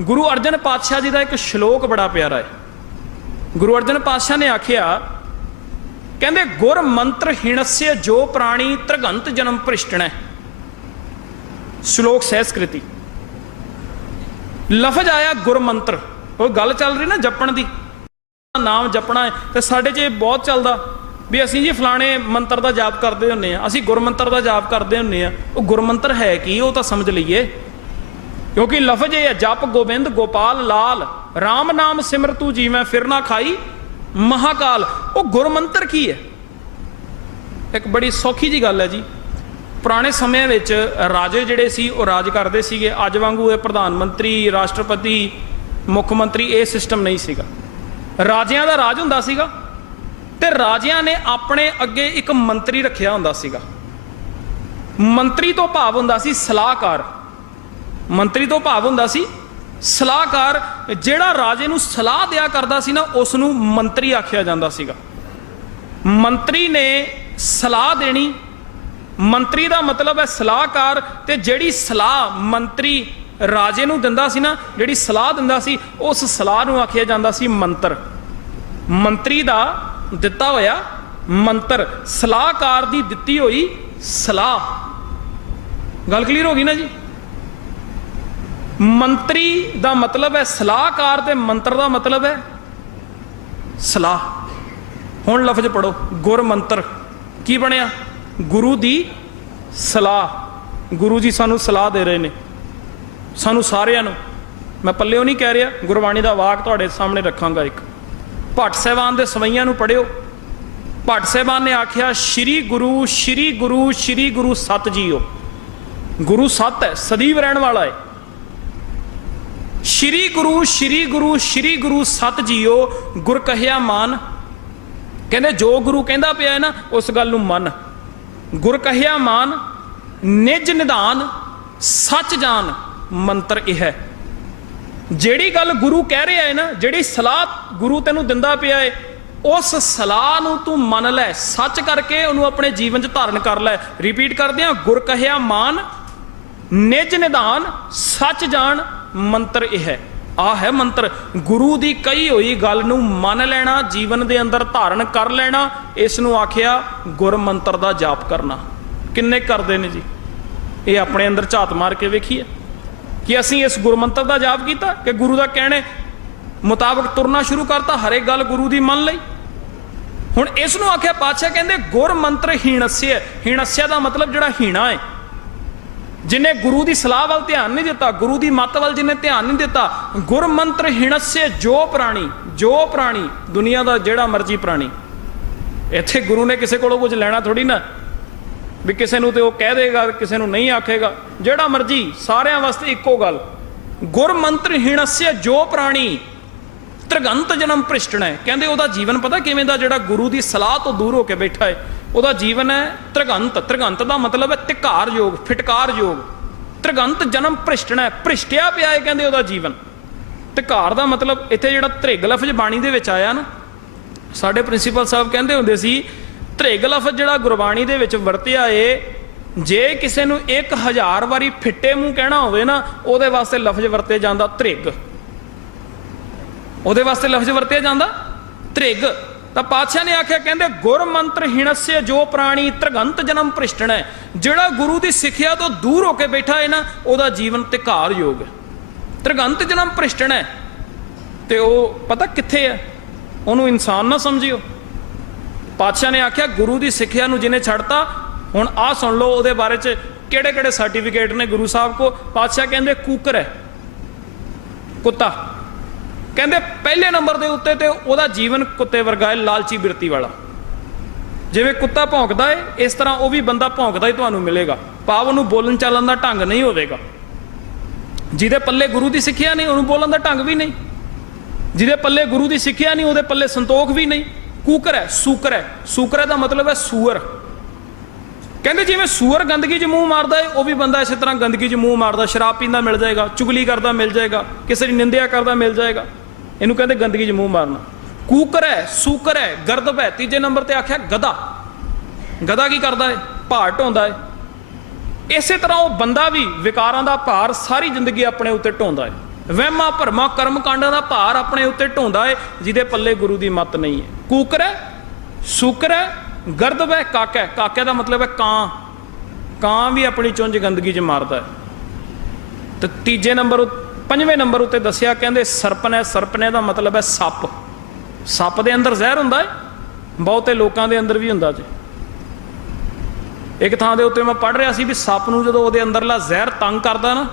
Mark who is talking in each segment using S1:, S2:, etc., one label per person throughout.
S1: ਗੁਰੂ ਅਰਜਨ ਪਾਤਸ਼ਾਹ ਜੀ ਦਾ ਇੱਕ ਸ਼ਲੋਕ ਬੜਾ ਪਿਆਰਾ ਹੈ। ਗੁਰੂ ਅਰਜਨ ਪਾਤਸ਼ਾਹ ਨੇ ਆਖਿਆ, ਕਹਿੰਦੇ, ਗੁਰ ਮੰਤਰ ਹਿਣस्य ਜੋ ਪ੍ਰਾਣੀ ਤ੍ਰਗੰਤ ਜਨਮ ਭ੍ਰਿਸ਼ਟਣ। ਹੈ ਸ਼ਲੋਕ ਸਹਿਸਕ੍ਰਿਤੀ। ਲਫ਼ਜ਼ ਆਇਆ ਗੁਰ ਮੰਤਰ। ਉਹ ਗੱਲ ਚੱਲ ਰਹੀ ਨਾ ਜਪਣ ਦੀ। ਨਾਮ ਜਪਣਾ ਹੈ ਤੇ ਸਾਡੇ 'ਚ ਇਹ ਬਹੁਤ ਚੱਲਦਾ ਵੀ ਅਸੀਂ ਜੀ ਫਲਾਣੇ ਮੰਤਰ ਦਾ ਜਾਪ ਕਰਦੇ ਹੁੰਨੇ ਆ, ਅਸੀਂ ਗੁਰਮੰਤਰ ਦਾ ਜਾਪ ਕਰਦੇ ਹੁੰਨੇ ਆ। ਉਹ ਗੁਰਮੰਤਰ ਹੈ ਕੀ, ਉਹ ਤਾਂ ਸਮਝ ਲਈਏ। ਕਿਉਂਕਿ ਲਫ਼ਜ਼ ਇਹ ਹੈ, ਜਪ ਗੋਬਿੰਦ ਗੋਪਾਲ ਲਾਲ RAM ਨਾਮ ਸਿਮਰ ਤੂੰ ਜੀਵੇਂ, ਫਿਰ ਨਾ ਖਾਈ ਮਹਾਕਾਲ। ਉਹ ਗੁਰਮੰਤਰ ਕੀ ਹੈ? ਇੱਕ ਬੜੀ ਸੌਖੀ ਜੀ ਗੱਲ ਹੈ ਜੀ। ਪੁਰਾਣੇ ਸਮਿਆਂ ਵਿੱਚ ਰਾਜੇ ਜਿਹੜੇ ਸੀ, ਉਹ ਰਾਜ ਕਰਦੇ ਸੀਗੇ। ਅੱਜ ਵਾਂਗੂ ਇਹ ਪ੍ਰਧਾਨ ਮੰਤਰੀ, ਰਾਸ਼ਟਰਪਤੀ, ਮੁੱਖ ਮੰਤਰੀ ਇਹ ਸਿਸਟਮ ਨਹੀਂ ਸੀਗਾ। ਰਾਜਿਆਂ ਦਾ ਰਾਜ ਹੁੰਦਾ ਸੀਗਾ ਤੇ ਰਾਜਿਆਂ ਨੇ ਆਪਣੇ ਅੱਗੇ ਇੱਕ ਮੰਤਰੀ ਰੱਖਿਆ ਹੁੰਦਾ ਸੀਗਾ। ਮੰਤਰੀ ਤੋਂ ਭਾਵ ਹੁੰਦਾ ਸੀ ਸਲਾਹਕਾਰ। ਮੰਤਰੀ ਤੋਂ ਭਾਵ ਹੁੰਦਾ ਸੀ, ਸਲਾਹਕਾਰ ਜਿਹੜਾ ਰਾਜੇ ਨੂੰ ਸਲਾਹ ਦਿਆ ਕਰਦਾ ਸੀ ਨਾ ਉਸ ਨੂੰ ਮੰਤਰੀ ਆਖਿਆ ਜਾਂਦਾ ਸੀਗਾ। ਮੰਤਰੀ ਨੇ ਸਲਾਹ ਦੇਣੀ, ਮੰਤਰੀ ਦਾ ਮਤਲਬ ਹੈ ਸਲਾਹਕਾਰ ਤੇ ਜਿਹੜੀ ਸਲਾਹ ਮੰਤਰੀ ਰਾਜੇ ਨੂੰ ਦਿੰਦਾ ਸੀ ਨਾ, ਜਿਹੜੀ ਸਲਾਹ ਦਿੰਦਾ ਸੀ, ਉਸ ਸਲਾਹ ਨੂੰ ਆਖਿਆ ਜਾਂਦਾ ਸੀ ਮੰਤਰ। ਮੰਤਰੀ ਦਾ ਦਿੱਤਾ ਹੋਇਆ ਮੰਤਰ, ਸਲਾਹਕਾਰ ਦੀ ਦਿੱਤੀ ਹੋਈ ਸਲਾਹ। ਗੱਲ ਕਲੀਅਰ ਹੋ ਗਈ ਨਾ ਜੀ? ਮੰਤਰੀ ਦਾ ਮਤਲਬ ਹੈ, ਸਲਾਹਕਾਰ ਤੇ ਮੰਤਰ ਦਾ ਮਤਲਬ ਹੈ। ਸਲਾਹ। ਹੁਣ ਲਫ਼ਜ਼ ਪੜੋ ਗੁਰ ਮੰਤਰ ਕੀ ਬਣਿਆ? ਗੁਰੂ ਦੀ ਸਲਾਹ। ਗੁਰੂ ਜੀ ਸਾਨੂੰ ਸਲਾਹ ਦੇ ਰਹੇ ਨੇ। ਸਾਨੂੰ ਸਾਰਿਆਂ ਨੂੰ। ਮੈਂ ਪੱਲਿਓ ਨਹੀਂ ਕਹਿ ਰਿਹਾ, ਗੁਰਬਾਣੀ ਦਾ ਵਾਕ ਤੁਹਾਡੇ ਸਾਹਮਣੇ ਰੱਖਾਂਗਾ ਇੱਕ। ਭੱਟ ਸਹਿਬਾਨ ਦੇ ਸਵਈਆਂ ਨੂੰ ਪੜਿਓ ਭੱਟ ਸਹਿਬਾਨ ਨੇ ਆਖਿਆ, ਸ਼੍ਰੀ ਗੁਰੂ ਸ਼੍ਰੀ ਗੁਰੂ ਸ਼੍ਰੀ ਗੁਰੂ ਸਤ ਜੀਓ। ਗੁਰੂ ਸਤ ਹੈ, ਸਦੀਵ ਰਹਿਣ ਵਾਲਾ ਹੈ। ਸ਼੍ਰੀ ਗੁਰੂ ਸ਼੍ਰੀ ਗੁਰੂ ਸ਼੍ਰੀ ਗੁਰੂ ਸਤ ਜੀਓ, ਗੁਰ ਕਹਿਆ ਮਾਨ। ਕਹਿੰਦੇ ਜੋ ਗੁਰੂ ਕਹਿੰਦਾ ਪਿਆ ਹੈ ਨਾ, ਉਸ ਗੱਲ ਨੂੰ ਮੰਨ। ਗੁਰ ਕਹਿਆ ਮਾਨ, ਨਿਜ ਨਿਧਾਨ, ਸੱਚ ਜਾਣ ਮੰਤਰ ਇਹ ਹੈ। ਜਿਹੜੀ ਗੱਲ ਗੁਰੂ ਕਹਿ ਰਿਹਾ ਹੈ ਨਾ, ਜਿਹੜੀ ਸਲਾਹ ਗੁਰੂ ਤੈਨੂੰ ਦਿੰਦਾ ਪਿਆ ਹੈ, ਉਸ ਸਲਾਹ ਨੂੰ ਤੂੰ ਮੰਨ ਲੈ। ਸੱਚ ਕਰਕੇ ਉਹਨੂੰ ਆਪਣੇ ਜੀਵਨ 'ਚ ਧਾਰਨ ਕਰ ਲੈ। ਰਿਪੀਟ ਕਰਦੇ ਆ ਗੁਰ ਕਹਿਆ ਮਾਨ, ਨਿਜ ਨਿਧਾਨ, ਸੱਚ ਜਾਣ ਮੰਤਰ ਇਹ ਹੈ। ਆ ਹੈ ਮੰਤਰ। ਗੁਰੂ ਦੀ ਕਹੀ ਹੋਈ ਗੱਲ ਨੂੰ ਮੰਨ ਲੈਣਾ, ਜੀਵਨ ਦੇ ਅੰਦਰ ਧਾਰਨ ਕਰ ਲੈਣਾ, ਇਸ ਨੂੰ ਆਖਿਆ ਗੁਰ ਮੰਤਰ ਦਾ ਜਾਪ ਕਰਨਾ। ਕਿੰਨੇ ਕਰਦੇ ਨੇ ਜੀ? ਇਹ ਆਪਣੇ ਅੰਦਰ ਝਾਤ ਮਾਰ ਕੇ ਵੇਖੀਏ। ਕਿ ਅਸੀਂ ਇਸ ਗੁਰਮੰਤਰ ਦਾ ਜਾਪ ਕੀਤਾ ਕਿ ਗੁਰੂ ਦਾ ਕਹਿਣੇ ਮੁਤਾਬਕ ਤੁਰਨਾ ਸ਼ੁਰੂ ਕਰਤਾ ਹਰੇਕ ਗੱਲ ਗੁਰੂ ਦੀ ਮੰਨ ਲਈ। ਹੁਣ ਇਸ ਨੂੰ ਆਖਿਆ ਪਾਤਸ਼ਾਹ ਕਹਿੰਦੇ ਗੁਰ ਮੰਤਰ ਹੀਣਸਿਆ। ਹੀਣਸਿਆ ਦਾ ਮਤਲਬ ਜਿਹੜਾ ਹੀਣਾ ਹੈ। ਜਿਨੇ ਗੁਰੂ ਦੀ ਸਲਾਹ ਵੱਲ ਧਿਆਨ ਨਹੀਂ ਦਿੱਤਾ ਗੁਰੂ ਦੀ ਮੱਤ ਵੱਲ ਜਿਨੇ ਧਿਆਨ ਨਹੀਂ ਦਿੱਤਾ ਗੁਰ ਮੰਤਰ ਹਿਣਸੇ ਜੋ ਪ੍ਰਾਣੀ ਜੋ ਪ੍ਰਾਣੀ ਦੁਨੀਆ ਦਾ ਜਿਹੜਾ ਮਰਜ਼ੀ ਪ੍ਰਾਣੀ ਇੱਥੇ ਗੁਰੂ ਨੇ ਕਿਸੇ ਕੋਲੋਂ ਕੁਝ ਲੈਣਾ ਥੋੜੀ ਨਾ ਵੀ ਕਿਸੇ ਨੂੰ ਤੇ ਉਹ ਕਹਿ ਦੇਗਾ ਕਿਸੇ ਨੂੰ ਨਹੀਂ ਆਖੇਗਾ ਜਿਹੜਾ ਮਰਜ਼ੀ ਸਾਰਿਆਂ ਵਾਸਤੇ ਇੱਕੋ ਗੱਲ ਗੁਰ ਮੰਤਰ ਹਿਣਸੇ ਜੋ ਪ੍ਰਾਣੀ ਤ੍ਰਿਗੰਤ ਜਨਮ ਭ੍ਰਿਸ਼ਟਣ ਹੈ ਕਹਿੰਦੇ ਉਹਦਾ ਜੀਵਨ ਪਤਾ ਕਿਵੇਂ ਦਾ ਜਿਹੜਾ ਗੁਰੂ ਦੀ ਸਲਾਹ ਤੋਂ ਦੂਰ ਹੋ ਕੇ ਬੈਠਾ ਹੈ ਉਹਦਾ ਜੀਵਨ ਹੈ ਤ੍ਰਿਗੰਤ ਤ੍ਰਿਗੰਤ ਦਾ ਮਤਲਬ ਹੈ ਤਿਕਾਰ ਯੋਗ ਫਿਟਕਾਰ ਯੋਗ ਤ੍ਰਿਗੰਤ ਜਨਮ ਭ੍ਰਿਸ਼ਟਣਾ ਭ੍ਰਿਸ਼ਟਿਆ ਪਿਆ ਹੈ ਕਹਿੰਦੇ ਉਹਦਾ ਜੀਵਨ। ਤਿਕਾਰ ਦਾ ਮਤਲਬ ਇੱਥੇ ਜਿਹੜਾ ਧ੍ਰਿਗ ਲਫ਼ਜ਼ ਬਾਣੀ ਦੇ ਵਿੱਚ ਆਇਆ ਨਾ, ਸਾਡੇ ਪ੍ਰਿੰਸੀਪਲ ਸਾਹਿਬ ਕਹਿੰਦੇ ਹੁੰਦੇ ਸੀ ਧ੍ਰਿਗ ਲਫ਼ਜ਼ ਜਿਹੜਾ ਗੁਰਬਾਣੀ ਦੇ ਵਿੱਚ ਵਰਤਿਆ ਏ, ਜੇ ਕਿਸੇ ਨੂੰ 1000 ਵਾਰੀ ਫਿੱਟੇ ਮੂੰਹ ਕਹਿਣਾ ਹੋਵੇ ਨਾ, ਉਹਦੇ ਵਾਸਤੇ ਲਫ਼ਜ਼ ਵਰਤੇ ਜਾਂਦਾ ਧ੍ਰਿਗ। ਉਹਦੇ ਵਾਸਤੇ ਲਫ਼ਜ਼ ਵਰਤਿਆ ਜਾਂਦਾ ਧ੍ਰਿਗ। ਤਾਂ ਪਾਤਸ਼ਾਹ ਨੇ ਆਖਿਆ, ਕਹਿੰਦੇ ਗੁਰ ਮੰਤਰ ਹਿਣस्य ਜੋ ਪ੍ਰਾਣੀ ਤ੍ਰਿਗੰਤ ਜਨਮ ਭ੍ਰਿਸ਼ਟਣ ਹੈ, ਜਿਹੜਾ ਗੁਰੂ ਦੀ ਸਿੱਖਿਆ ਤੋਂ ਦੂਰ ਹੋ ਕੇ ਬੈਠਾ ਹੈ ਨਾ, ਉਹਦਾ ਜੀਵਨ ਤਿਕਾਰ ਯੋਗ ਹੈ। ਤ੍ਰਿਗੰਤ ਜਨਮ ਭ੍ਰਿਸ਼ਟਣ ਹੈ। ਤੇ ਉਹ ਪਤਾ ਕਿੱਥੇ ਹੈ? ਉਹਨੂੰ ਇਨਸਾਨ ਨਾ ਸਮਝਿਓ। ਪਾਤਸ਼ਾਹ ਨੇ ਆਖਿਆ, ਗੁਰੂ ਦੀ ਸਿੱਖਿਆ ਨੂੰ ਜਿਹਨੇ ਛੱਡਤਾ, ਹੁਣ ਆਹ ਸੁਣ ਲਓ, ਉਹਦੇ ਬਾਰੇ ਚ ਕਿਹੜੇ ਕਿਹੜੇ ਸਰਟੀਫਿਕੇਟ ਨੇ ਗੁਰੂ ਸਾਹਿਬ ਕੋ? ਪਾਤਸ਼ਾਹ ਕਹਿੰਦੇ, ਕੂਕਰ ਹੈ। ਕੁੱਤਾ। ਕਹਿੰਦੇ ਪਹਿਲੇ ਨੰਬਰ ਦੇ ਉੱਤੇ ਤੇ ਉਹਦਾ ਜੀਵਨ ਕੁੱਤੇ ਵਰਗਾ ਹੈ, ਲਾਲਚੀ ਬਿਰਤੀ ਵਾਲਾ। ਜਿਵੇਂ ਕੁੱਤਾ ਭੌਂਕਦਾ ਹੈ ਇਸ ਤਰ੍ਹਾਂ ਉਹ ਵੀ ਬੰਦਾ ਭੌਂਕਦਾ ਹੀ ਤੁਹਾਨੂੰ ਮਿਲੇਗਾ। ਭਾਵ ਉਹਨੂੰ ਬੋਲਣ ਚਾਲਣ ਦਾ ਢੰਗ ਨਹੀਂ ਹੋਵੇਗਾ। ਜਿਹਦੇ ਪੱਲੇ ਗੁਰੂ ਦੀ ਸਿੱਖਿਆ ਨਹੀਂ, ਉਹਨੂੰ ਬੋਲਣ ਦਾ ਢੰਗ ਵੀ ਨਹੀਂ। ਜਿਹਦੇ ਪੱਲੇ ਗੁਰੂ ਦੀ ਸਿੱਖਿਆ ਨਹੀਂ, ਉਹਦੇ ਪੱਲੇ ਸੰਤੋਖ ਵੀ ਨਹੀਂ। ਕੂਕਰ ਹੈ, ਸੂਕਰ ਹੈ। ਸੂਕਰ ਦਾ ਮਤਲਬ ਹੈ ਸੂਅਰ। ਕਹਿੰਦੇ ਜਿਵੇਂ ਸੂਰ ਗੰਦਗੀ 'ਚ ਮੂੰਹ ਮਾਰਦਾ ਹੈ ਉਹ ਵੀ ਬੰਦਾ ਇਸੇ ਤਰ੍ਹਾਂ ਗੰਦਗੀ 'ਚ ਮੂੰਹ ਮਾਰਦਾ। ਸ਼ਰਾਬ ਪੀਂਦਾ ਮਿਲ ਜਾਏਗਾ, ਚੁਗਲੀ ਕਰਦਾ ਮਿਲ ਜਾਏਗਾ, ਕਿਸੇ ਦੀ ਨਿੰਦਿਆ ਕਰਦਾ ਮਿਲ ਜਾਏਗਾ। ਇਹਨੂੰ ਕਹਿੰਦੇ ਗੰਦਗੀ 'ਚ ਮੂੰਹ ਮਾਰਨਾ। ਕੂਕਰ ਹੈ, ਸੂਕਰ ਹੈ ਗਰਦਬ ਹੈ ਤੀਜੇ ਨੰਬਰ ਤੇ ਆਖਿਆ ਗਦਾ ਗਦਾ ਕੀ ਕਰਦਾ ਹੈ ਭਾਰ ਢੋਂਦਾ ਹੈ ਇਸੇ ਤਰ੍ਹਾਂ ਉਹ ਬੰਦਾ ਵੀ ਵਿਕਾਰਾਂ ਦਾ ਭਾਰ ਸਾਰੀ ਜ਼ਿੰਦਗੀ ਆਪਣੇ ਉੱਤੇ ਢੋਂਦਾ ਹੈ ਵਹਿਮਾਂ ਭਰਮਾਂ ਕਰਮ ਕਾਂਡਾਂ ਦਾ ਭਾਰ ਆਪਣੇ ਉੱਤੇ ਢੋਂਦਾ ਏ, ਜਿਹਦੇ ਪੱਲੇ ਗੁਰੂ ਦੀ ਮੱਤ ਨਹੀਂ ਹੈ ਕੂਕਰ ਹੈ, ਸ਼ੂਕਰ ਹੈ ਗਰਦਬ ਹੈ ਕਾਕਾ ਹੈ। ਕਾਕੇ ਦਾ ਮਤਲਬ ਹੈ ਕਾਂ। ਕਾਂ ਵੀ ਆਪਣੀ ਚੁੰਝ ਗੰਦਗੀ 'ਚ ਮਾਰਦਾ ਹੈ ਤੇ ਤੀਜੇ ਨੰਬਰ ਪੰਜਵੇਂ ਨੰਬਰ ਉੱਤੇ ਦੱਸਿਆ ਕਹਿੰਦੇ ਸਰਪਨ ਸਰਪਨੇ ਦਾ ਮਤਲਬ ਹੈ ਸੱਪ। ਸੱਪ ਦੇ ਅੰਦਰ ਜ਼ਹਿਰ ਹੁੰਦਾ ਹੈ, ਬਹੁਤੇ ਲੋਕਾਂ ਦੇ ਅੰਦਰ ਵੀ ਹੁੰਦਾ ਜੀ। ਇੱਕ ਥਾਂ ਦੇ ਉੱਤੇ ਮੈਂ ਪੜ੍ਹ ਰਿਹਾ ਸੀ ਵੀ ਸੱਪ ਨੂੰ ਜਦੋਂ ਉਹਦੇ ਅੰਦਰਲਾ ਜ਼ਹਿਰ ਤੰਗ ਕਰਦਾ ਨਾ,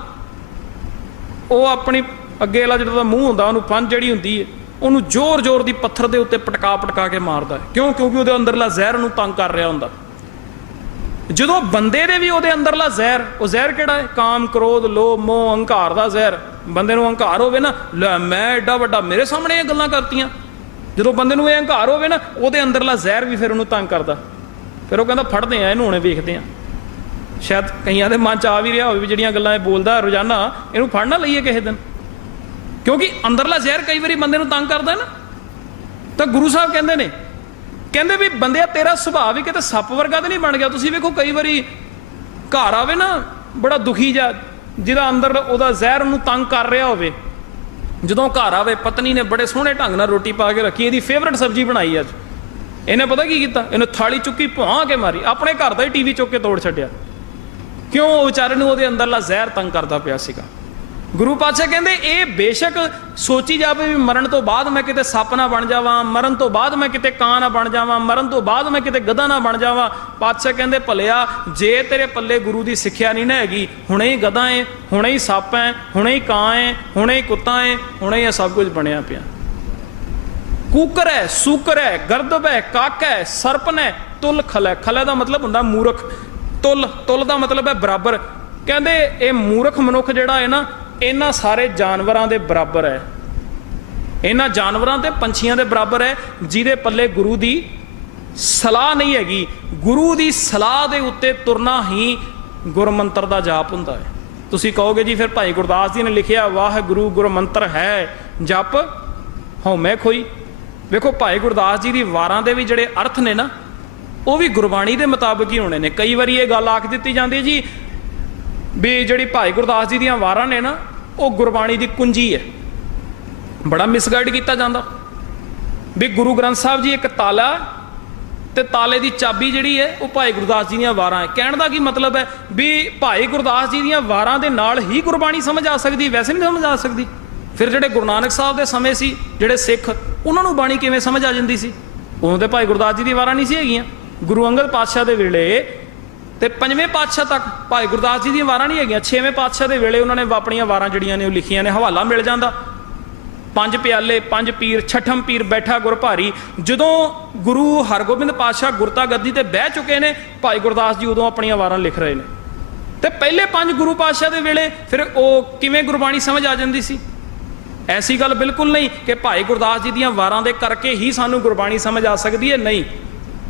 S1: ਉਹ ਆਪਣੀ ਅੱਗੇ ਵਾਲਾ ਜਿਹੜਾ ਉਹਦਾ ਮੂੰਹ ਹੁੰਦਾ, ਉਹਨੂੰ ਪੰਜ ਜਿਹੜੀ ਹੁੰਦੀ ਹੈ, ਉਹਨੂੰ ਜ਼ੋਰ-ਜ਼ੋਰ ਦੀ ਪੱਥਰ ਦੇ ਉੱਤੇ ਪਟਕਾ ਪਟਕਾ ਕੇ ਮਾਰਦਾ ਹੈ। ਕਿਉਂ? ਕਿਉਂਕਿ ਉਹਦੇ ਅੰਦਰਲਾ ਜ਼ਹਿਰ ਨੂੰ ਤੰਗ ਕਰ ਰਿਹਾ ਹੁੰਦਾ। ਜਦੋਂ ਬੰਦੇ ਦੇ ਵੀ ਉਹਦੇ ਅੰਦਰਲਾ ਜ਼ਹਿਰ, ਉਹ ਜ਼ਹਿਰ ਕਿਹੜਾ ਹੈ? ਕਾਮ, ਕ੍ਰੋਧ, ਲੋਭ, ਮੋਹ ਹੰਕਾਰ ਦਾ ਜ਼ਹਿਰ। ਬੰਦੇ ਨੂੰ ਹੰਕਾਰ ਹੋਵੇ ਨਾ, ਲੈ ਮੈਂ ਐਡਾ ਵੱਡਾ, ਮੇਰੇ ਸਾਹਮਣੇ ਇਹ ਗੱਲਾਂ ਕਰਤੀਆਂ। ਜਦੋਂ ਬੰਦੇ ਨੂੰ ਇਹ ਹੰਕਾਰ ਹੋਵੇ ਨਾ, ਉਹਦੇ ਅੰਦਰਲਾ ਜ਼ਹਿਰ ਵੀ ਫਿਰ ਉਹਨੂੰ ਤੰਗ ਕਰਦਾ। ਫਿਰ ਉਹ ਕਹਿੰਦਾ, ਫੜਦੇ ਆ, ਇਹਨੂੰ ਹੁਣੇ ਵੇਖਦੇ ਆ। ਸ਼ਾਇਦ ਕਈਆਂ ਦੇ ਮਨ ਚ ਆ ਵੀ ਰਿਹਾ ਹੋਵੇ ਵੀ ਜਿਹੜੀਆਂ ਗੱਲਾਂ ਇਹ ਬੋਲਦਾ, ਰੋਜ਼ਾਨਾ, ਇਹਨੂੰ ਫੜ ਨਾ ਲਈਏ ਕਿਸੇ ਦਿਨ। ਕਿਉਂਕਿ ਅੰਦਰਲਾ ਜ਼ਹਿਰ ਕਈ ਵਾਰੀ ਬੰਦੇ ਨੂੰ ਤੰਗ ਕਰਦਾ ਨਾ। ਤਾਂ ਗੁਰੂ ਸਾਹਿਬ ਕਹਿੰਦੇ ਨੇ, ਕਹਿੰਦੇ ਵੀ ਬੰਦਿਆ, ਤੇਰਾ ਸੁਭਾਅ ਵੀ ਕਿਤੇ ਸੱਪ ਵਰਗਾ ਤੇ ਨਹੀਂ ਬਣ ਗਿਆ। ਤੁਸੀਂ ਵੇਖੋ ਕਈ ਵਾਰੀ ਘਰ ਆਵੇ ਨਾ, ਬੜਾ ਦੁਖੀ ਜਾ ਜਿਹਦਾ ਅੰਦਰ ਉਹਦਾ ਜ਼ਹਿਰ ਉਹਨੂੰ ਤੰਗ ਕਰ ਰਿਹਾ ਹੋਵੇ। ਜਦੋਂ ਘਰ ਆਵੇ, ਪਤਨੀ ਨੇ ਬੜੇ ਸੋਹਣੇ ਢੰਗ ਨਾਲ ਰੋਟੀ ਪਾ ਕੇ ਰੱਖੀ, ਇਹਦੀ ਫੇਵਰਟ ਸਬਜ਼ੀ ਬਣਾਈ ਅੱਜ। ਇਹਨੇ ਪਤਾ ਕੀ ਕੀਤਾ? ਇਹਨੇ ਥਾਲੀ ਚੁੱਕੀ ਭੁਆ ਕੇ ਮਾਰੀ। ਆਪਣੇ ਘਰ ਦਾ ਹੀ ਟੀਵੀ ਚੁੱਕ ਕੇ ਤੋੜ ਛੱਡਿਆ। ਕਿਉਂ? ਉਹ ਵਿਚਾਰੇ ਨੂੰ ਉਹਦੇ ਅੰਦਰਲਾ ਜ਼ਹਿਰ ਤੰਗ ਕਰਦਾ ਪਿਆ ਸੀਗਾ। ਗੁਰੂ ਪਾਤਸ਼ਾਹ ਕਹਿੰਦੇ, ਇਹ ਬੇਸ਼ੱਕ ਸੋਚੀ ਜਾਵੇ ਵੀ ਮਰਨ ਤੋਂ ਬਾਅਦ ਮੈਂ ਕਿਤੇ ਸੱਪ ਨਾ ਬਣ ਜਾਵਾਂ, ਮਰਨ ਤੋਂ ਬਾਅਦ ਮੈਂ ਕਿਤੇ ਕਾਂ ਨਾ ਬਣ ਜਾਵਾਂ, ਮਰਨ ਤੋਂ ਬਾਅਦ ਮੈਂ ਕਿਤੇ ਗਧਾ ਨਾ ਬਣ ਜਾਵਾਂ। ਪਾਤਸ਼ਾਹ ਕਹਿੰਦੇ, ਭਲਿਆ, ਜੇ ਤੇਰੇ ਪੱਲੇ ਗੁਰੂ ਦੀ ਸਿੱਖਿਆ ਨਹੀਂ ਨਾ ਹੈਗੀ, ਹੁਣੇ ਹੀ ਗਧਾ ਏ, ਹੁਣੇ ਹੀ ਸੱਪ ਏ, ਹੁਣੇ ਹੀ ਕਾਂ ਏ, ਹੁਣੇ ਹੀ ਕੁੱਤਾ ਏ, ਹੁਣੇ ਹੀ ਇਹ ਸਭ ਕੁਝ ਬਣਿਆ ਪਿਆ। ਕੂਕਰ ਹੈ, ਸੂਕਰ ਹੈ ਗਰਦਬ ਹੈ, ਕਾਕ ਹੈ ਸਰਪਨ ਹੈ ਤੁਲ ਖਲ। ਹੈ ਦਾ ਮਤਲਬ ਹੁੰਦਾ ਮੂਰਖ। ਤੁਲ ਤੁਲ ਦਾ ਮਤਲਬ ਹੈ ਬਰਾਬਰ। ਕਹਿੰਦੇ, ਇਹ ਮੂਰਖ ਮਨੁੱਖ ਜਿਹੜਾ ਹੈ ਨਾ ਇਹਨਾਂ ਸਾਰੇ ਜਾਨਵਰਾਂ ਦੇ ਬਰਾਬਰ ਹੈ। ਇਹਨਾਂ ਜਾਨਵਰਾਂ ਤੇ ਪੰਛੀਆਂ ਦੇ ਬਰਾਬਰ ਹੈ, ਜਿਹਦੇ ਪੱਲੇ ਗੁਰੂ ਦੀ ਸਲਾਹ ਨਹੀਂ ਹੈਗੀ। ਗੁਰੂ ਦੀ ਸਲਾਹ ਦੇ ਉੱਤੇ ਤੁਰਨਾ ਹੀ ਗੁਰਮੰਤਰ ਦਾ ਜਾਪ ਹੁੰਦਾ ਹੈ। ਤੁਸੀਂ ਕਹੋਗੇ ਜੀ, ਫਿਰ ਭਾਈ ਗੁਰਦਾਸ ਜੀ ਨੇ ਲਿਖਿਆ ਵਾਹਿਗੁਰੂ ਗੁਰਮੰਤਰ ਹੈ, ਜਪ ਹਉਮੈ ਖੋਈ। ਵੇਖੋ, ਭਾਈ ਗੁਰਦਾਸ ਜੀ ਦੀ ਵਾਰਾਂ ਦੇ ਵੀ ਜਿਹੜੇ ਅਰਥ ਨੇ ਨਾ, ਉਹ ਵੀ ਗੁਰਬਾਣੀ ਦੇ ਮੁਤਾਬਕ ਹੀ ਹੋਣੇ ਨੇ। ਕਈ ਵਾਰੀ ਇਹ ਗੱਲ ਆਖ ਦਿੱਤੀ ਜਾਂਦੀ ਹੈ ਜੀ ਵੀ ਜਿਹੜੀ ਭਾਈ ਗੁਰਦਾਸ ਜੀ ਦੀਆਂ ਵਾਰਾਂ ਨੇ ਨਾ, ਉਹ ਗੁਰਬਾਣੀ ਦੀ ਕੁੰਜੀ ਹੈ। ਬੜਾ ਮਿਸਗਾਈਡ ਕੀਤਾ ਜਾਂਦਾ। ਵੀ ਗੁਰੂ ਗ੍ਰੰਥ ਸਾਹਿਬ ਜੀ ਇੱਕ ਤਾਲਾ ਤੇ ਤਾਲੇ ਦੀ ਚਾਬੀ ਜਿਹੜੀ ਹੈ, ਉਹ ਭਾਈ ਗੁਰਦਾਸ ਜੀ ਦੀਆਂ ਵਾਰਾਂ ਹੈ। ਕਹਿਣ ਦਾ ਕੀ ਮਤਲਬ ਹੈ? ਵੀ ਭਾਈ ਗੁਰਦਾਸ ਜੀ ਦੀਆਂ ਵਾਰਾਂ ਦੇ ਨਾਲ ਹੀ ਗੁਰਬਾਣੀ ਸਮਝ ਆ ਸਕਦੀ, ਵੈਸੇ ਨਹੀਂ ਸਮਝ ਆ ਸਕਦੀ। ਫਿਰ ਜਿਹੜੇ ਗੁਰੂ ਨਾਨਕ ਸਾਹਿਬ ਦੇ ਸਮੇਂ ਸੀ, ਜਿਹੜੇ ਸਿੱਖ, ਉਹਨਾਂ ਨੂੰ ਬਾਣੀ ਕਿਵੇਂ ਸਮਝ ਆ ਜਾਂਦੀ ਸੀ? ਉਦੋਂ ਤੇ ਭਾਈ ਗੁਰਦਾਸ ਜੀ ਦੀ ਵਾਰਾਂ ਨਹੀਂ ਸੀ ਹੈਗੀਆਂ। ਗੁਰੂ ਅੰਗਦ ਪਾਤਸ਼ਾਹ ਦੇ ਵੇਲੇ ਤੇ ਪੰਜਵੇਂ ਪਾਤਸ਼ਾਹ ਤੱਕ ਭਾਈ ਗੁਰਦਾਸ ਜੀ ਦੀਆਂ ਵਾਰਾਂ ਨਹੀਂ ਹੈਗੀਆਂ। ਛੇਵੇਂ ਪਾਤਸ਼ਾਹ ਦੇ ਵੇਲੇ ਉਹਨਾਂ ਨੇ ਆਪਣੀਆਂ ਵਾਰਾਂ ਜਿਹੜੀਆਂ ਨੇ ਉਹ ਲਿਖੀਆਂ ਨੇ। ਹਵਾਲਾ ਮਿਲ ਜਾਂਦਾ। ਪੰਜ ਪਿਆਲੇ, ਪੰਜ ਪੀਰ, ਛਠਮ ਪੀਰ ਬੈਠਾ ਗੁਰ ਭਾਰੀ ਜਦੋਂ ਗੁਰੂ ਹਰਗੋਬਿੰਦ ਪਾਤਸ਼ਾਹ ਗੁਰਤਾ ਗੱਦੀ ਤੇ ਬਹਿ ਚੁੱਕੇ ਨੇ, ਭਾਈ ਗੁਰਦਾਸ ਜੀ ਉਦੋਂ ਆਪਣੀਆਂ ਵਾਰਾਂ ਲਿਖ ਰਹੇ ਨੇ। ਤੇ ਪਹਿਲੇ ਪੰਜ ਗੁਰੂ ਪਾਤਸ਼ਾਹ ਦੇ ਵੇਲੇ ਫਿਰ ਉਹ ਕਿਵੇਂ ਗੁਰਬਾਣੀ ਸਮਝ ਆ ਜਾਂਦੀ ਸੀ? ਐਸੀ ਗੱਲ ਬਿਲਕੁਲ ਨਹੀਂ ਕਿ ਭਾਈ ਗੁਰਦਾਸ ਜੀ ਦੀਆਂ ਵਾਰਾਂ ਦੇ ਕਰਕੇ ਹੀ ਸਾਨੂੰ ਗੁਰਬਾਣੀ ਸਮਝ ਆ ਸਕਦੀ ਹੈ। ਨਹੀਂ।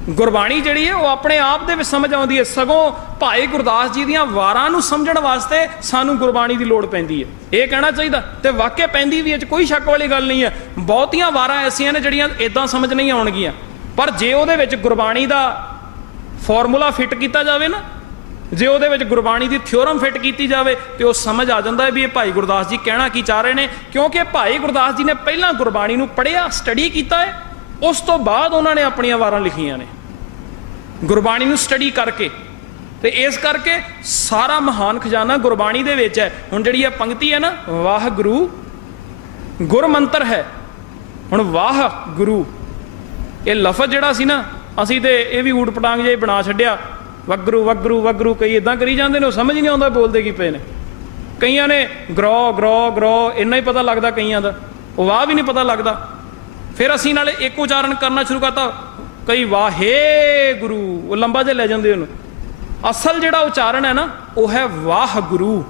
S1: ਗੁਰਬਾਣੀ ਜਿਹੜੀ ਹੈ, ਉਹ ਆਪਣੇ ਆਪ ਦੇ ਵਿੱਚ ਸਮਝ ਆਉਂਦੀ ਹੈ। ਸਗੋਂ ਭਾਈ ਗੁਰਦਾਸ ਜੀ ਦੀਆਂ ਵਾਰਾਂ ਨੂੰ ਸਮਝਣ ਵਾਸਤੇ ਸਾਨੂੰ ਗੁਰਬਾਣੀ ਦੀ ਲੋੜ ਪੈਂਦੀ ਹੈ। ਇਹ ਕਹਿਣਾ ਚਾਹੀਦਾ, ਤੇ ਵਾਕਿਆ ਪੈਂਦੀ ਵੀ ਇਹ 'ਚ ਕੋਈ ਸ਼ੱਕ ਵਾਲੀ ਗੱਲ ਨਹੀਂ ਹੈ। ਬਹੁਤੀਆਂ ਵਾਰਾਂ ਐਸੀਆਂ ਨੇ ਜਿਹੜੀਆਂ ਇਦਾਂ ਸਮਝ ਨਹੀਂ ਆਉਣਗੀਆਂ। ਪਰ ਜੇ ਉਹਦੇ ਵਿੱਚ ਗੁਰਬਾਣੀ ਦਾ ਫਾਰਮੂਲਾ ਫਿੱਟ ਕੀਤਾ ਜਾਵੇ ਨਾ, ਜੇ ਉਹਦੇ ਵਿੱਚ ਗੁਰਬਾਣੀ ਦੀ ਥਿਉਰਮ ਫਿੱਟ ਕੀਤੀ ਜਾਵੇ, ਤੇ ਉਹ ਸਮਝ ਆ ਜਾਂਦਾ ਹੈ ਵੀ ਇਹ ਭਾਈ ਗੁਰਦਾਸ ਜੀ ਕਹਿਣਾ ਕੀ ਚਾਹ ਰਹੇ ਨੇ। ਕਿਉਂਕਿ ਭਾਈ ਗੁਰਦਾਸ ਜੀ ਨੇ ਪਹਿਲਾਂ ਗੁਰਬਾਣੀ ਨੂੰ ਪੜ੍ਹਿਆ, ਸਟੱਡੀ ਕੀਤਾ ਹੈ ਉਸ ਤੋਂ ਬਾਅਦ ਉਹਨਾਂ ਨੇ ਆਪਣੀਆਂ ਵਾਰਾਂ ਲਿਖੀਆਂ ਨੇ। ਗੁਰਬਾਣੀ ਨੂੰ ਸਟੱਡੀ ਕਰਕੇ ਤੇ ਇਸ ਕਰਕੇ ਸਾਰਾ ਮਹਾਨ ਖਜ਼ਾਨਾ ਗੁਰਬਾਣੀ ਦੇ ਵਿੱਚ ਹੈ। ਹੁਣ ਜਿਹੜੀ ਇਹ ਪੰਕਤੀ ਹੈ ਨਾ ਵਾਹ ਵਾਹਿਗੁਰੂ ਗੁਰਮੰਤਰ ਹੈ। ਹੁਣ ਵਾਹ ਗੁਰੂ ਇਹ ਲਫ਼ਜ਼ ਜਿਹੜਾ ਸੀ ਨਾ, ਅਸੀਂ ਤੇ ਇਹ ਵੀ ਊਟ ਪਟਾਂਗ ਜਿਹਾ ਬਣਾ ਛੱਡਿਆ। ਵਗਰੂ ਵਗਰੂ ਵਗਰੂ ਕਈ ਇਦਾਂ ਕਰੀ ਜਾਂਦੇ ਨੇ, ਉਹ ਸਮਝ ਨਹੀਂ ਆਉਂਦਾ ਬੋਲਦੇ ਕੀ ਪਏ ਨੇ। ਕਈਆਂ ਨੇ ਗਰੋ ਗਰੋ ਗਰੋ, ਇੰਨਾ ਹੀ ਪਤਾ ਲੱਗਦਾ ਕਈਆਂ ਦਾ। ਉਹ ਵਾਹ ਵੀ ਨਹੀਂ ਪਤਾ ਲੱਗਦਾ। ਫਿਰ ਅਸੀਂ ਨਾਲੇ ਇੱਕ ਉਚਾਰਨ ਕਰਨਾ ਸ਼ੁਰੂ ਕਰਤਾ। ਕਈ ਵਾਹੇ ਗੁਰੂ, ਉਹ ਲੰਬਾ ਜਿਹਾ ਲੈ ਜਾਂਦੇ ਉਹਨੂੰ। ਅਸਲ ਜਿਹੜਾ ਉਚਾਰਨ ਹੈ ਨਾ, ਉਹ ਹੈ ਵਾਹਿਗੁਰੂ।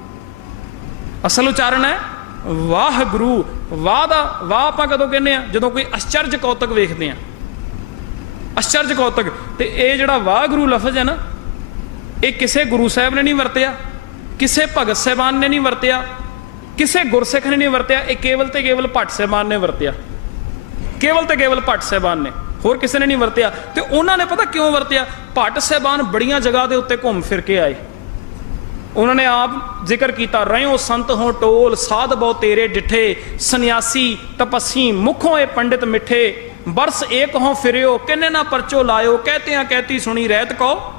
S1: ਅਸਲ ਉਚਾਰਨ ਹੈ ਵਾਹਿਗੁਰੂ। ਵਾਹ ਦਾ, ਵਾਹ ਆਪਾਂ ਕਦੋਂ ਕਹਿੰਦੇ ਆ ਜਦੋਂ ਕੋਈ ਅਚਰਜ ਕੌਤਕ ਵੇਖਦੇ ਆ ਅਚਰਜ ਕੌਤਕ, ਤੇ ਇਹ ਜਿਹੜਾ ਵਾਹਿਗੁਰੂ ਲਫ਼ਜ਼ ਹੈ ਨਾ, ਇਹ ਕਿਸੇ ਗੁਰੂ ਸਾਹਿਬ ਨੇ ਨਹੀਂ ਵਰਤਿਆ, ਕਿਸੇ ਭਗਤ ਸਾਹਿਬਾਨ ਨੇ ਨਹੀਂ ਵਰਤਿਆ, ਕਿਸੇ ਗੁਰਸਿੱਖ ਨੇ ਨਹੀਂ ਵਰਤਿਆ, ਇਹ ਕੇਵਲ ਤੇ ਕੇਵਲ ਭੱਟ ਸਾਹਿਬਾਨ ਨੇ ਵਰਤਿਆ। ਕੇਵਲ ਤੇ ਕੇਵਲ ਭੱਟ ਸਾਹਿਬਾਨ ਨੇ। ਹੋਰ ਕਿਸੇ ਨੇ ਨਹੀਂ ਵਰਤਿਆ। ਤੇ ਉਹਨਾਂ ਨੇ ਪਤਾ ਕਿਉਂ ਵਰਤਿਆ? ਭੱਟ ਸਾਹਿਬਾਨ ਬੜੀਆਂ ਜਗ੍ਹਾ ਦੇ ਉੱਤੇ ਘੁੰਮ ਫਿਰ ਕੇ ਆਏ। ਉਹਨਾਂ ਨੇ ਆਪ ਜ਼ਿਕਰ ਕੀਤਾ ਰਹਿਓ ਸੰਤ ਹੋ ਟੋਲ ਸਾਧ ਬਹੁ ਤੇਰੇ ਡਿਠੇ, ਸੰਨਿਆਸੀ ਤਪੱਸੀ, ਮੁਖੋਂ ਇਹ ਪੰਡਿਤ ਮਿੱਠੇ, ਬਰਸ ਏਕ ਹੋ ਫਿਰਿਓ, ਕਿੰਨੇ ਨਾ ਪਰਚੋ ਲਾਇਓ ਕਹਤੇ ਆ ਕਹਤੀ ਸੁਣੀ ਰਹਿਤ ਕੋ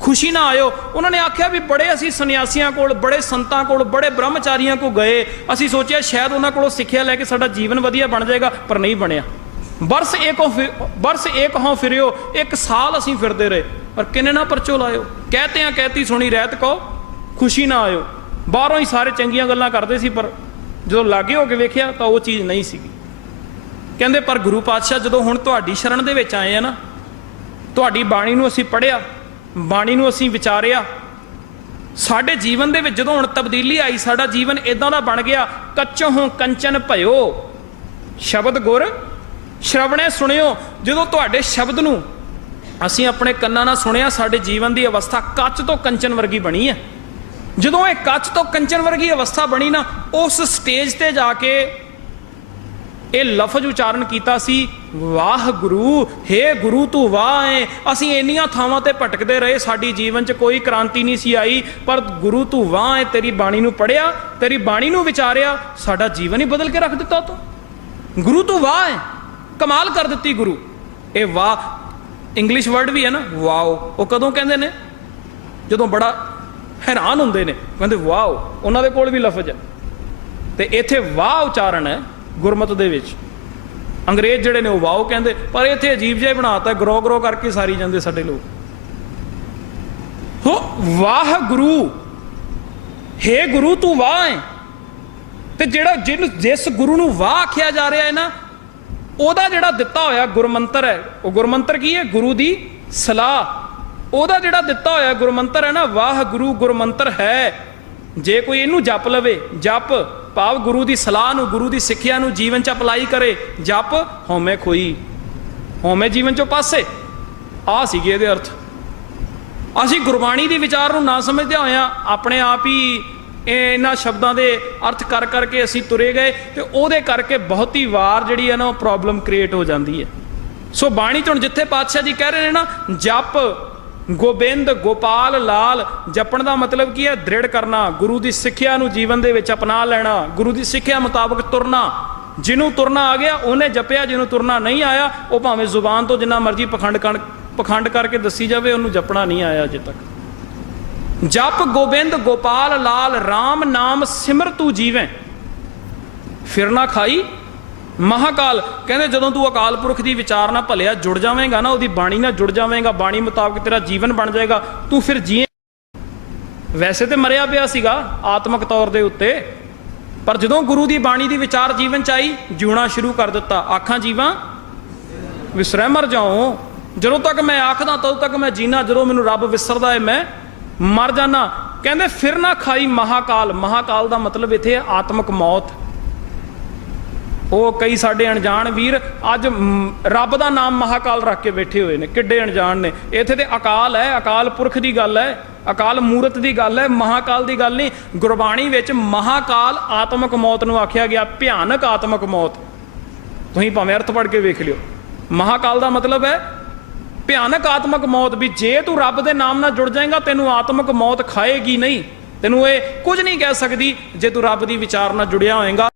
S1: ਖੁਸ਼ੀ ਨਾ ਆਇਓ। ਉਹਨਾਂ ਨੇ ਆਖਿਆ ਵੀ ਬੜੇ ਅਸੀਂ ਸੰਨਿਆਸੀਆਂ ਕੋਲ, ਬੜੇ ਸੰਤਾਂ ਕੋਲ, ਬੜੇ ਬ੍ਰਹਮਚਾਰੀਆਂ ਕੋਲ ਗਏ। ਅਸੀਂ ਸੋਚਿਆ ਸ਼ਾਇਦ ਉਹਨਾਂ ਕੋਲੋਂ ਸਿੱਖਿਆ ਲੈ ਕੇ ਸਾਡਾ ਜੀਵਨ ਵਧੀਆ ਬਣ ਜਾਏਗਾ, ਪਰ ਨਹੀਂ ਬਣਿਆ। ਬਰਸ ਏਕ ਹੋ ਫਿ- ਬਰਸ ਏਕ ਹੋਂ ਫਿਰਿਓ, ਇੱਕ ਸਾਲ ਅਸੀਂ ਫਿਰਦੇ ਰਹੇ। ਪਰ ਕਿੰਨੇ ਨਾ ਪਰਚੋ ਲਾਇਓ? ਕਹਤੇ ਆ ਕਹਤੀ ਸੁਣੀ ਰਹਿਤ ਕੋ ਖੁਸ਼ੀ ਨਾ ਆਇਓ। ਬਾਹਰੋਂ ਹੀ ਸਾਰੇ ਚੰਗੀਆਂ ਗੱਲਾਂ ਕਰਦੇ ਸੀ, ਪਰ ਜਦੋਂ ਲਾਗੇ ਹੋ ਕੇ ਵੇਖਿਆ ਤਾਂ ਉਹ ਚੀਜ਼ ਨਹੀਂ ਸੀਗੀ। ਕਹਿੰਦੇ, ਪਰ ਗੁਰੂ ਪਾਤਸ਼ਾਹ ਜਦੋਂ ਹੁਣ ਤੁਹਾਡੀ ਸ਼ਰਨ ਦੇ ਵਿੱਚ ਆਏ ਆ ਨਾ, ਤੁਹਾਡੀ ਬਾਣੀ ਨੂੰ ਅਸੀਂ ਪੜ੍ਹਿਆ, ਬਾਣੀ ਨੂੰ ਅਸੀਂ ਵਿਚਾਰਿਆ, ਸਾਡੇ ਜੀਵਨ ਦੇ ਵਿੱਚ ਜਦੋਂ ਹੁਣ ਤਬਦੀਲੀ ਆਈ, ਸਾਡਾ ਜੀਵਨ ਇਦਾਂ ਦਾ ਬਣ ਗਿਆ, ਕੱਚੋਂ ਕੰਚਨ ਭਇਓ। ਸ਼ਬਦ ਗੁਰ ਸ਼ਰਵਣੇ ਸੁਣਿਓ, ਜਦੋਂ ਤੁਹਾਡੇ ਸ਼ਬਦ ਨੂੰ ਅਸੀਂ ਆਪਣੇ ਕੰਨਾਂ ਨਾਲ ਸੁਣਿਆ, ਸਾਡੇ ਜੀਵਨ ਦੀ ਅਵਸਥਾ ਕੱਚ ਤੋਂ ਕੰਚਨ ਵਰਗੀ ਬਣੀ ਹੈ। ਜਦੋਂ ਇਹ ਕੱਚ ਤੋਂ ਕੰਚਨ ਵਰਗੀ ਅਵਸਥਾ ਬਣੀ ਨਾ, ਉਸ ਸਟੇਜ ਤੇ ਜਾ ਕੇ ਇਹ ਲਫ਼ਜ਼ ਉਚਾਰਨ ਕੀਤਾ ਸੀ ਵਾਹ ਗੁਰੂ हे ਗੁਰੂ ਤੂੰ ਵਾਹ ਹੈ। ਅਸੀਂ ਇੰਨੀਆਂ ਥਾਵਾਂ ਤੇ ਭਟਕਦੇ ਰਹੇ, ਸਾਡੀ ਜੀਵਨ 'ਚ ਕੋਈ ਕ੍ਰਾਂਤੀ ਨਹੀਂ ਸੀ ਆਈ, ਪਰ ਗੁਰੂ ਤੂੰ ਵਾਹ ਹੈ, ਤੇਰੀ ਬਾਣੀ ਨੂੰ ਪੜਿਆ ਤੇਰੀ ਬਾਣੀ ਨੂੰ ਵਿਚਾਰਿਆ, ਸਾਡਾ ਜੀਵਨ ਹੀ ਬਦਲ ਕੇ ਰੱਖ ਦਿੱਤਾ ਤੂੰ। ਗੁਰੂ ਤੂੰ ਵਾਹ ਹੈ। ਕਮਾਲ ਕਰ ਦਿੱਤੀ ਗੁਰੂ। ਇਹ ਵਾਹ ਇੰਗਲਿਸ਼ ਵਰਡ ਵੀ ਹੈ ਨਾ, ਵਾਓ। ਉਹ ਕਦੋਂ ਕਹਿੰਦੇ ਨੇ? ਜਦੋਂ ਬੜਾ ਹੈਰਾਨ ਹੁੰਦੇ ਨੇ। ਕਹਿੰਦੇ, ਵਾਓ, ਉਹਨਾਂ ਦੇ ਕੋਲ ਵੀ ਲਫ਼ਜ਼ ਹੈ। ਤੇ ਇੱਥੇ ਵਾਹ ਉਚਾਰਨ ਹੈ ਗੁਰਮਤ ਦੇ ਵਿੱਚ। ਅੰਗਰੇਜ਼ ਜਿਹੜੇ ਨੇ ਉਹ ਵਾਓ ਕਹਿੰਦੇ, ਪਰ ਇੱਥੇ ਅਜੀਬ ਜਿਹਾ ਹੀ ਬਣਾਤਾ ਗਰੋ ਗਰੋ ਕਰਕੇ ਸਾਰੀ ਜਾਂਦੇ ਸਾਡੇ ਲੋਕ। ਹੋ, ਵਾਹ ਗੁਰੂ। ਹੇ ਗੁਰੂ, ਤੂੰ ਵਾਹ ਹੈ। ਤੇ ਜਿਹੜਾ ਜਿਹਨੂੰ ਜਿਸ ਗੁਰੂ ਨੂੰ ਵਾਹ ਆਖਿਆ ਜਾ ਰਿਹਾ ਹੈ ਨਾ ਉਹਦਾ ਜਿਹੜਾ ਦਿੱਤਾ ਹੋਇਆ ਗੁਰਮੰਤਰ ਹੈ, ਉਹ ਗੁਰਮੰਤਰ ਕੀ ਹੈ? ਗੁਰੂ ਦੀ ਸਲਾਹ। ਉਹਦਾ ਜਿਹੜਾ ਦਿੱਤਾ ਹੋਇਆ ਗੁਰਮੰਤਰ ਹੈ ਨਾ ਵਾਹ ਗੁਰੂ ਗੁਰਮੰਤਰ ਹੈ। ਜੇ ਕੋਈ ਇਹਨੂੰ ਜਪ ਲਵੇ, ਜਪ, ਭਾਵ ਗੁਰੂ ਦੀ ਸਲਾਹ ਨੂੰ, ਗੁਰੂ ਦੀ ਸਿੱਖਿਆ ਨੂੰ ਜੀਵਨ ਚ ਅਪਲਾਈ ਕਰੇ, ਜਪ ਹਉਮੈ ਖੋਈ। ਹਉਮੈ ਜੀਵਨ ਚੋਂ ਪਾਸੇ। ਆ ਸੀਗੇ ਇਹਦੇ ਅਰਥ। ਅਸੀਂ ਗੁਰਬਾਣੀ ਦੀ ਵਿਚਾਰ ਨੂੰ ਨਾ ਸਮਝਦੇ ਹੋਇਆਂ ਆਪਣੇ ਆਪ ਹੀ ਇਹਨਾਂ ਸ਼ਬਦਾਂ ਦੇ ਅਰਥ ਕਰ ਕਰਕੇ ਅਸੀਂ ਤੁਰੇ ਗਏ ਤੇ ਉਹਦੇ ਕਰਕੇ ਬਹੁਤੀ ਵਾਰ ਜਿਹੜੀ ਹੈ ਨਾ ਉਹ ਪ੍ਰੋਬਲਮ ਕ੍ਰੀਏਟ ਹੋ ਜਾਂਦੀ ਹੈ। ਸੋ ਬਾਣੀ ਚ ਜਿੱਥੇ ਪਾਤਸ਼ਾਹ ਜੀ ਕਹਿ ਰਹੇ ਨੇ ਨਾ, ਜਪ, ਗੋਬਿੰਦ, ਗੋਪਾਲ, ਲਾਲ, ਜਪਣ ਦਾ ਮਤਲਬ ਕੀ ਹੈ? ਦ੍ਰਿੜ ਕਰਨਾ, ਗੁਰੂ ਦੀ ਸਿੱਖਿਆ ਨੂੰ ਜੀਵਨ ਦੇ ਵਿੱਚ ਅਪਣਾ ਲੈਣਾ, ਗੁਰੂ ਦੀ ਸਿੱਖਿਆ ਮੁਤਾਬਕ ਤੁਰਨਾ। ਜਿਹਨੂੰ ਤੁਰਨਾ ਆ ਗਿਆ, ਉਹਨੇ ਜਪਿਆ, ਜਿਹਨੂੰ ਤੁਰਨਾ ਨਹੀਂ ਆਇਆ, ਉਹ ਭਾਵੇਂ ਜ਼ੁਬਾਨ ਤੋਂ ਜਿੰਨਾ ਮਰਜ਼ੀ ਪਖੰਡ ਕਰ ਪਖੰਡ ਕਰਕੇ ਦੱਸੀ ਜਾਵੇ, ਉਹਨੂੰ ਜਪਣਾ ਨਹੀਂ ਆਇਆ ਅਜੇ ਤੱਕ। ਜਪ ਗੋਬਿੰਦ ਗੋਪਾਲ ਲਾਲ RAM ਨਾਮ ਸਿਮਰ ਤੂੰ ਜੀਵੇਂ। ਫਿਰ ਨਾ ਖਾਈ, ਮਹਾਕਾਲ। ਕਹਿੰਦੇ ਜਦੋਂ ਤੂੰ ਅਕਾਲ ਪੁਰਖ ਦੀ ਵਿਚਾਰ ਨਾਲ ਭਲਿਆ ਜੁੜ ਜਾਵੇਂਗਾ ਨਾ, ਉਹਦੀ ਬਾਣੀ ਨਾਲ ਜੁੜ ਜਾਵੇਂਗਾ, ਬਾਣੀ ਮੁਤਾਬਕ ਤੇਰਾ ਜੀਵਨ ਬਣ ਜਾਏਗਾ, ਤੂੰ ਫਿਰ ਜੀਏ। ਵੈਸੇ ਤੇ ਮਰਿਆ ਪਿਆ ਸੀਗਾ ਆਤਮਿਕ ਤੌਰ ਦੇ ਉੱਤੇ, ਪਰ ਜਦੋਂ ਗੁਰੂ ਦੀ ਬਾਣੀ ਦੀ ਵਿਚਾਰ ਜੀਵਨ ਚ ਆਈ, ਜਿਉਣਾ ਸ਼ੁਰੂ ਕਰ ਦਿੱਤਾ। ਆਖਾਂ ਜੀਵਾਂ, ਵਿਸਰੈ ਮਰ ਜਾਉ। ਜਦੋਂ ਤੱਕ ਮੈਂ ਆਖਦਾ, ਤਦੋਂ ਤੱਕ ਮੈਂ ਜੀਣਾ। ਜਦੋਂ ਮੈਨੂੰ ਰੱਬ ਵਿਸਰਦਾ ਹੈ, ਮੈਂ ਮਰ ਜਾਣਾ ਕਹਿੰਦੇ ਫਿਰ ਨਾ ਖਾਈ ਮਹਾਕਾਲ। ਮਹਾਕਾਲ ਦਾ ਮਤਲਬ ਇੱਥੇ ਹੈ ਆਤਮਿਕ ਮੌਤ। ਉਹ ਕਈ ਸਾਡੇ ਅਣਜਾਣ ਵੀਰ ਅੱਜ ਰੱਬ ਦਾ ਨਾਮ ਮਹਾਕਾਲ ਰੱਖ ਕੇ ਬੈਠੇ ਹੋਏ ਨੇ, ਕਿੱਡੇ ਅਣਜਾਣ ਨੇ। ਇੱਥੇ ਤੇ ਅਕਾਲ ਹੈ, ਅਕਾਲ ਪੁਰਖ ਦੀ ਗੱਲ ਹੈ, ਅਕਾਲ ਮੂਰਤ ਦੀ ਗੱਲ ਹੈ, ਮਹਾਕਾਲ ਦੀ ਗੱਲ ਨਹੀਂ। ਗੁਰਬਾਣੀ ਵਿੱਚ ਮਹਾਕਾਲ ਆਤਮਿਕ ਮੌਤ ਨੂੰ ਆਖਿਆ ਗਿਆ, ਭਿਆਨਕ ਆਤਮਿਕ ਮੌਤ। ਤੁਸੀਂ ਭਾਵੇਂ ਅਰਥ ਪੜ੍ਹ ਕੇ ਵੇਖ ਲਿਓ। ਮਹਾਕਾਲ ਦਾ ਮਤਲਬ ਹੈ ਭਿਆਨਕ ਆਤਮਕ ਮੌਤ ਵੀ ਜੇ ਤੂੰ ਰੱਬ ਦੇ ਨਾਮ ਨਾਲ ਜੁੜ ਜਾਏਗਾ, ਤੈਨੂੰ ਆਤਮਕ ਮੌਤ ਖਾਏਗੀ ਨਹੀਂ। ਤੈਨੂੰ ਇਹ ਕੁਝ ਨਹੀਂ ਕਹਿ ਸਕਦੀ ਜੇ ਤੂੰ ਰੱਬ ਦੀ ਵਿਚਾਰ ਨਾਲ ਜੁੜਿਆ ਹੋਏਗਾ।